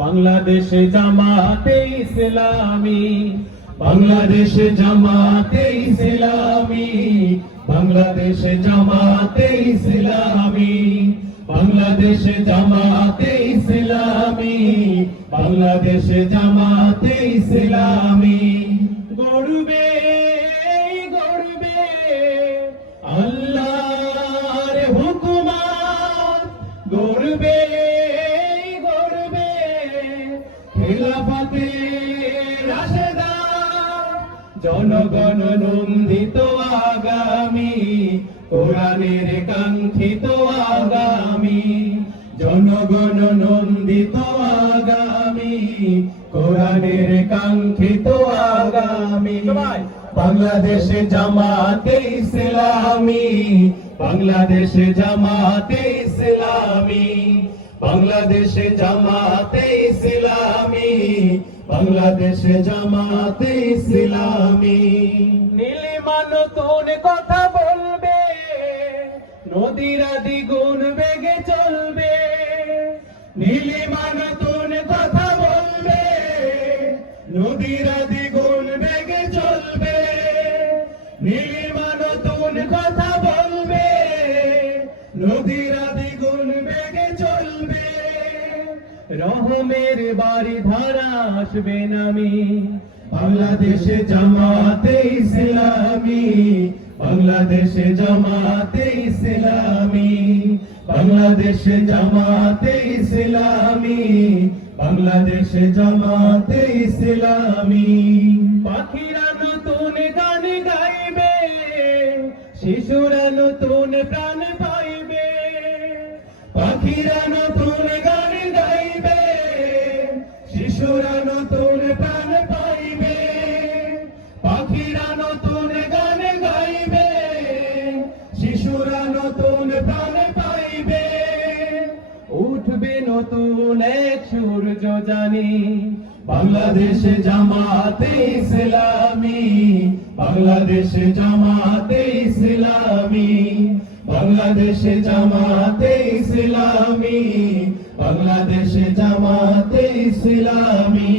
বাংলাদেশে জামাতে ইসলামী, বাংলাদেশে জামাতে ইসলামী, বাংলাদেশে জামাতে ইসলামী, বাংলাদেশে জামাতে ইসলামী, বাংলাদেশে জামাতে ইসলামী। গড়বে গড়বে আল্লাহর হুকুমত, গড়বে গড়বে খেলাফতে রাশেদা, জনগণ নন্দিত আগামী, কোরআনের কাঙ্ক্ষিত আগামী, জনগণ নন্দিত আগামী, কোরআনের কাঙ্ক্ষিত আগামী। বাংলাদেশে জামাতে ইসলামী, বাংলাদেশে জামাতে ইসলামী, বাংলাদেশে জামাতে ইসলামী, বাংলাদেশে জামাতে ইসলামী। নীলিমা নতুন কথা বলবে, নদীরা দ্বিগুণ বেগে চলবে, নীলিমা নতুন কথা বলবে, নদীরা দ্বিগুণ বেগে চলবে, নীলিমা নতুন কথা বলবে, নদীরা দ্বিগুণ বেগে চলবে। রহমের বাড়ি ধারা আসবে নামি, বাংলাদেশে জামাতে ইসলামী, বাংলাদেশে জামাতে ইসলামী, বাংলাদেশে জামাতে ইসলামী, বাংলাদেশে জামাতে ইসলামী। পাখিরা নতুন গান গাইবে, শিশুরা নতুন প্রাণ পাইবে, পাখিরা নতুন গান গাইবে, শিশুরা নতুন প্রাণ পাইবে, পাখিরা নতুন গান গাইবে, শিশুরা নতুন প্রাণ পাইবে। উঠবে নতুন এক সূর্য জানি, বাংলাদেশে জামাতে ইসলামী, বাংলাদেশে জামাতে ইসলামী, বাংলাদেশে জামাতে ইসলামী, বাংলাদেশে জামাতে ইসলামী।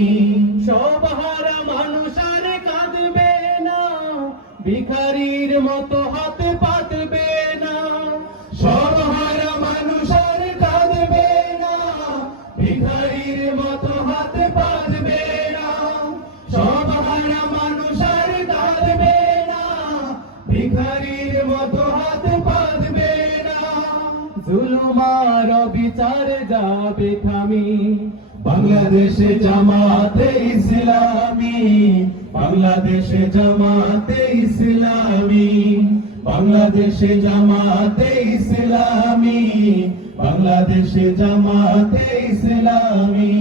সব হারা মানুষ আর কাঁদবে না, ভিখারির মতো হাতে পাতবে না, সব হারা মানুষ আর কাঁদবে না, ভিখারির মতো হাতে পাতবে না, সব হারা মানুষ আর কাঁদবে না, ভিখারির মতো হাতে পাতবে না। জুলুম আর বিচার যাবে থামি, বাংলাদেশে জামাতে ইসলামী, বাংলাদেশে জামাতে ইসলামী, বাংলাদেশে জামাতে ইসলামী, বাংলাদেশে জামাতে ইসলামী।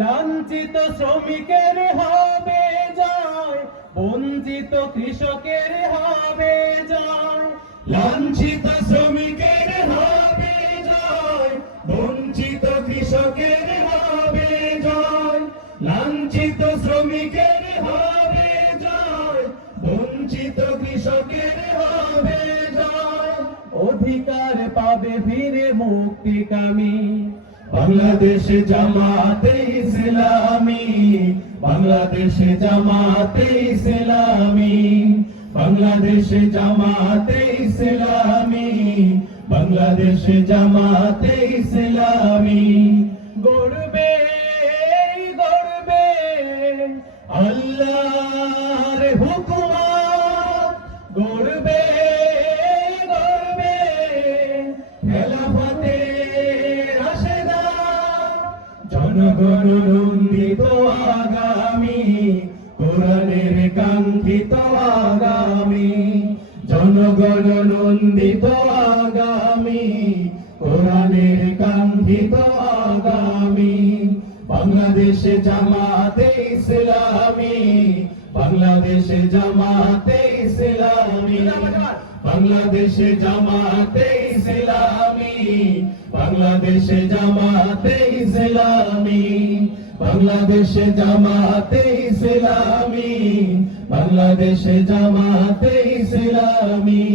লাঞ্ছিত শ্রমিকের হবে জয়, বঞ্চিত কৃষকের হবে জয়, লাঞ্ছিত শ্রমিকের হবে জয়, বঞ্চিত কৃষকের হবে জয়, লাঞ্ছিত শ্রমিকের হবে জয়, বঞ্চিত কৃষকের হবে জয়। অধিকার পাবে ফিরে মুক্তিকামী, বাংলাদেশে জামাতে ইসলামী, বাংলাদেশে জামাতে ইসলামী, বাংলাদেশে জামাতে ইসলামী, বাংলাদেশে জামাতে ইসলামী। গড়বে গড়বে আল্লাহর হুকুমত, গড়বে গড়বে খেলাফতে রাশেদা, জনগণ নন্দিত আগামী, কোরআনের কাঙ্ক্ষিত আগামী, জনগণ নন্দিত আগামী, কোরআনের কাঙ্ক্ষিত আগামী। বাংলাদেশে জামাতে ইসলামী, বাংলাদেশে জামাতে ইসলামী, বাংলাদেশে জামাতে ইসলামী, বাংলাদেশে জামাতে ইসলামী, বাংলাদেশে জামাতে ইসলামী, বাংলাদেশে জামাতে ইসলামী।